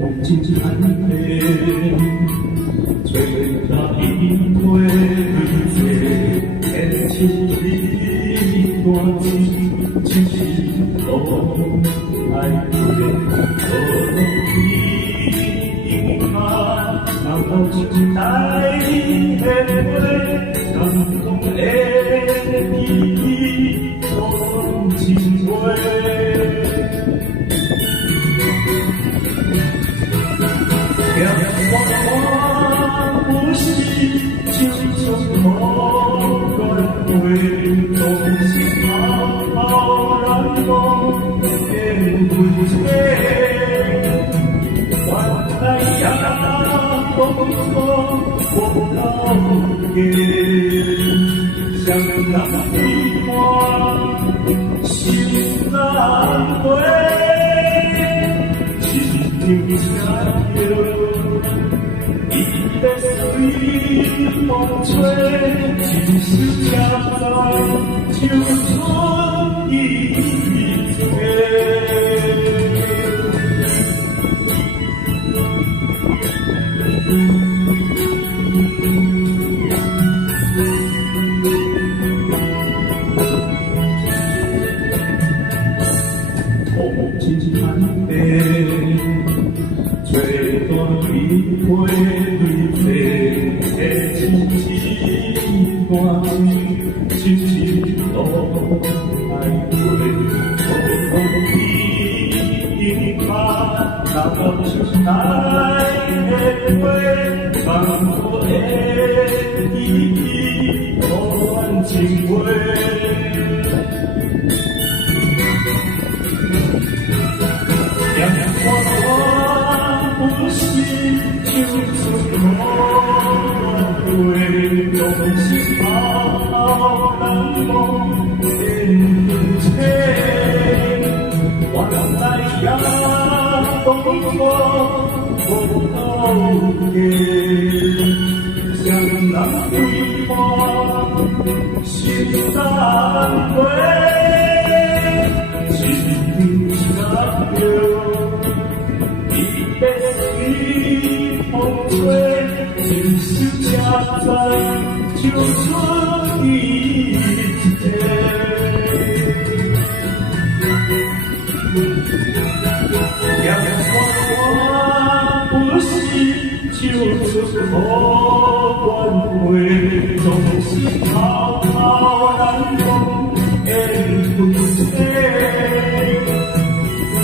风真难飞，吹到云飞飞，天气大情，只是风爱飞，风啊，难道真爱的话，感动的你，风情话。我不是就像我干会，总是好让我变不切。换来阳光我老给，像那一花心难归，心下有。你的随风吹，只是家在就春一回。风轻难飞，吹断云飞。我深深路爱过，你怕那个是爱的话，放过的你换情话。阳光不是就是我对东西好难梦变不切，换来阳光我高给，像那桂花心难归，心上有。你的随风吹，情绪夹在就春一天。阳光不是就是好关会，总是好好难过的不切。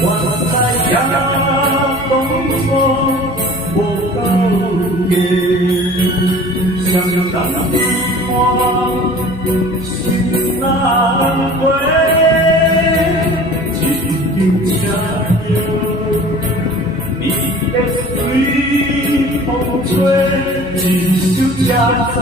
换来阳光我高给，像那桂花心难归，一定加油。你的随风吹，一手夹在。